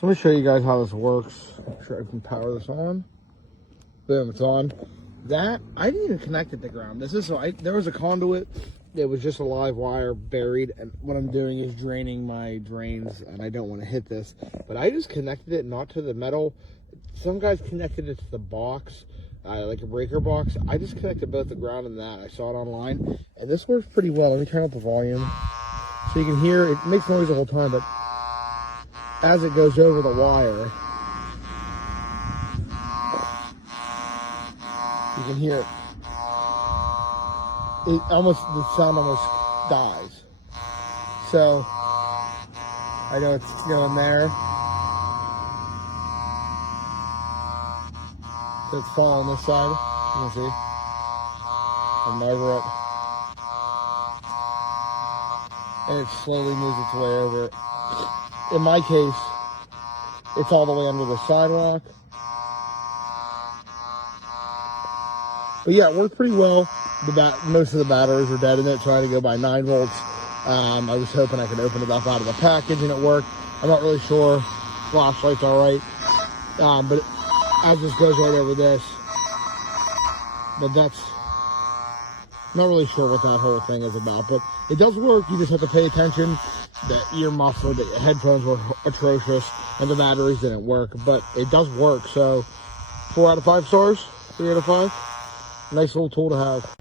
So let me show you guys how this works. Make sure I can power this on. Boom, it's on. That, I didn't even connect it to ground. This is so there was a conduit. It was just a live wire buried, and what I'm doing is draining my drains, and I don't want to hit this. But I just connected it not to the metal. Some guys connected it to the box, like a breaker box. I just connected both the ground and that. I saw it online, and this works pretty well. Let me turn up the volume so you can hear. It makes noise the whole time, but as it goes over the wire, you can hear it. The sound almost dies. So I know it's going there. So it's falling this side. You can see. I'm over it. And it slowly moves its way over it. In my case, it's all the way under the sidewalk. But yeah, it worked pretty well. Most of the batteries were dead in it, so I had to go by 9 volts. I was hoping I could open it up out of the package and it worked. I'm not really sure. Flashlight's all right. But as this goes right over this, but that's not really sure what that whole thing is about. But it does work. You just have to pay attention. The ear muffler, the headphones were atrocious, and the batteries didn't work. But it does work. So 4 out of 5 stars, 3 out of 5. Nice little tool to have.